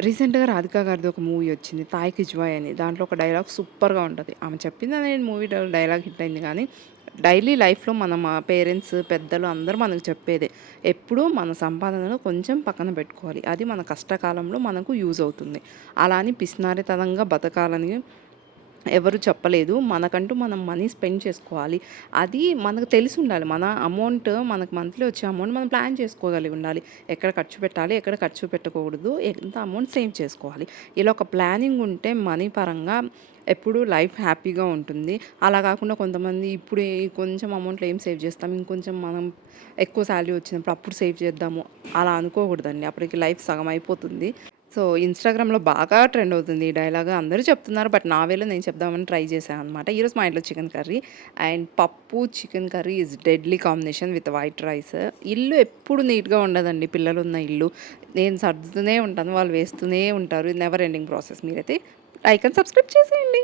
రీసెంట్‌గా 'రాధిక' గారిది ఒక మూవీ వచ్చింది 'తాయ్ కిచ్వాయ్' అని. దాంట్లో ఒక డైలాగ్ సూపర్‌గా ఉంటది. ఆమె చెప్పిందనే మూవీ డైలాగ్ హిట్ అయింది గానీ, డైలీ లైఫ్‌లో మన పేరెంట్స్, పెద్దలు అందరూ మనకు చెప్పేదే. ఎప్పుడూ మన సంపాదనలో కొంచెం పక్కన పెట్టుకోవాలి. అది మన కష్టకాలంలో మనకు యూజ్ అవుతుంది. అలా అని పిసినారితనంగా బతకాలని ఎవరు చెప్పలేదు. మనకంటూ మనం మనీ స్పెండ్ చేసుకోవాలి. అది మనకు తెలిసుండాలి. మన అమౌంట్ మనకు మంత్లీ వచ్చే అమౌంట్ మనం ప్లాన్ చేసుకోగలిగి ఉండాలి. ఎక్కడ ఖర్చు పెట్టాలి, ఎక్కడ ఖర్చు పెట్టకూడదు, ఎంత అమౌంట్ సేవ్ చేసుకోవాలి. ఇలా ఒక ప్లానింగ్ ఉంటే మనీ పరంగా ఎప్పుడూ లైఫ్ హ్యాపీగా ఉంటుంది. అలా కాకుండా కొంతమంది ఇప్పుడు ఈ కొంచెం అమౌంట్‌లో ఏం సేవ్ చేస్తాం, ఇంకొంచెం మనం ఎక్కువ సాలరీ వచ్చినప్పుడు అప్పుడు సేవ్ చేద్దాము అలా అనుకోకూడదండి. అప్పటికి లైఫ్ సగం అయిపోతుంది. సో, ఇన్‌స్టాగ్రామ్‌లో బాగా ట్రెండ్ అవుతుంది ఈ డైలాగ్. అందరూ చెప్తున్నారు. బట్ నా వేలో నేను చెప్దామని ట్రై చేశాను అనమాట. ఈరోజు మా ఇంట్లో చికెన్ కర్రీ అండ్ పప్పు, chicken curry is deadly combination with white rice. ఇల్లు ఎప్పుడు నీట్‌గా ఉండదండి పిల్లలున్న ఇల్లు. నేను సర్దుతూనే ఉంటాను. వాళ్ళు వేస్తూనే ఉంటారు. Never ending process. మీరైతే లైక్ అండ్ సబ్స్క్రైబ్ చేసేయండి.